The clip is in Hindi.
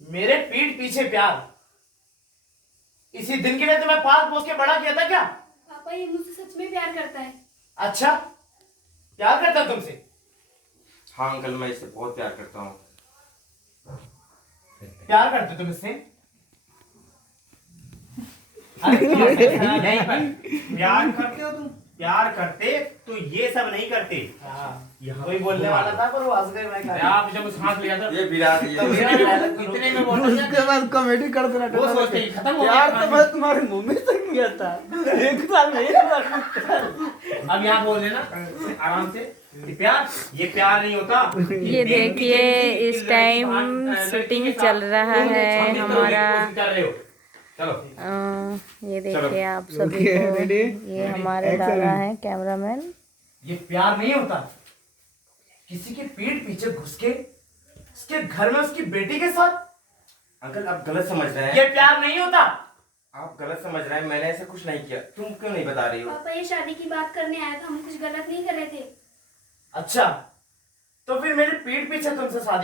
मेरे पीठ पीछे प्यार? इसी दिन के लिए तुम्हें पाल पोस के बड़ा किया था क्या? पापा ये मुझसे सच में प्यार करता है। अच्छा, प्यार करता है तुमसे? हाँ अंकल, मैं इससे बहुत प्यार करता हूँ। प्यार करते हो तुम इससे? अरे तुम नहीं पर प्यार करते हो तुम? प्यार करते तो ये सब नहीं करते। यहाँ कोई बोलने वाला था पर वो हंस गए। मैं क्या आप जब उस हाथ लिया था ये विराट ये इतने में बोल रहे उसके बाद कॉमेडी कर देना वो सोचते ही खत्म हो यार गया। तो मैं तुम्हारे मुंह में तक गया था 1 साल में 1 बार। अब यहाँ बोल देना आराम से कि प्यार, ये प्यार नहीं होता। ये देखिए इस टाइम शूटिंग चल रहा है हमारा। चलो ये देखिए आप सभी को, ready? ये हमारे दादा हैं कैमरामैन। ये प्यार नहीं होता? किसी के पीठ पीछे घुस के उसके घर में उसकी बेटी के साथ? अंकल आप गलत समझ रहे हैं। ये प्यार नहीं होता? आप गलत समझ रहे हैं, मैंने ऐसा कुछ नहीं किया। तुम क्यों नहीं बता रही हो? पापा ये शादी की बात करने आया था, हम कुछ गलत नहीं कर रहे थे। अच्छा, तो फिर मेरे पीठ पीछे तुमसे शादी